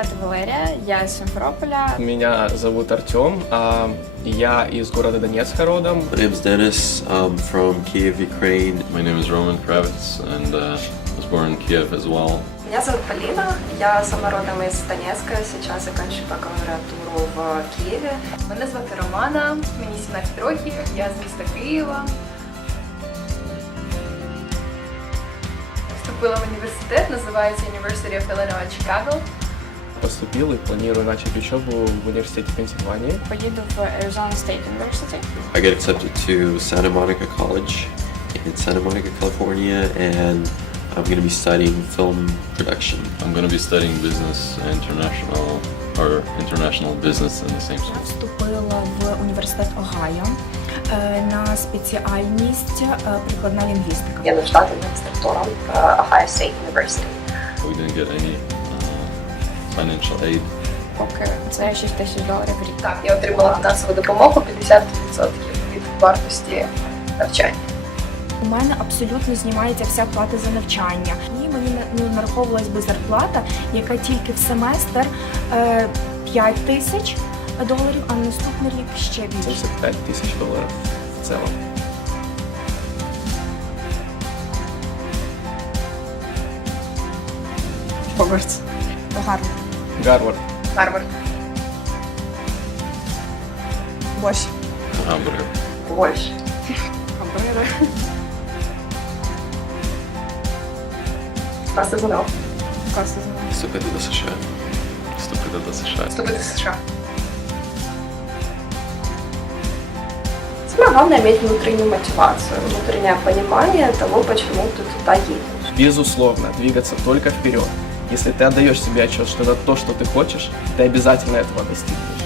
звати Валерія, я з Сімферополя. Меня зовут Артем, а я из города Донецка родом. My name's Dennis. I'm from Kiev, Ukraine. My name is Roman Kravitz, and uh, I was born in Kiev as well. Меня зовут Полина, я сама родом из Донецка, сейчас заканчиваю бакалавратуру в Києві. Мене звати Романа, мені 17 років, я з міста Києва. Вступила в університет, називається University of Illinois Chicago. Поступил и планирую начать учебу в университете Пенсильвании. Поїду в Arizona State University. I got accepted to Santa Monica College in Santa Monica, California, and I'm going to be studying film production. I'm going to be studying business international or international business in the same Я school. вступила в університет Огайо е, на спеціальність е, прикладна лінгвістика. Я навчатим інструктором в Ohio State University. We didn't get any uh, financial aid. Поки це 6 тисяч доларів в рік. Так, я отримала фінансову допомогу 50% від вартості навчання. У мене абсолютно знімається вся плата за навчання. І мені ну, нараховувалась би зарплата, яка тільки в семестр е, 5 тисяч доларів, а на наступний рік ще більше. 75 тысяч долларов в целом. Хогвартс. Гарно. Гарвард. Гарвард. Борщ. Hamburger. Больше. Хамбургери. Просто знав. Просто знаю. Вступити до США. Вступити до США. Вступити в США. Самое главное иметь внутреннюю мотивацию, внутреннее понимание того, почему ты туда едешь. Безусловно, двигаться только вперед. Если ты отдаешь себе отчет, что это то, что ты хочешь, ты обязательно этого достигнешь.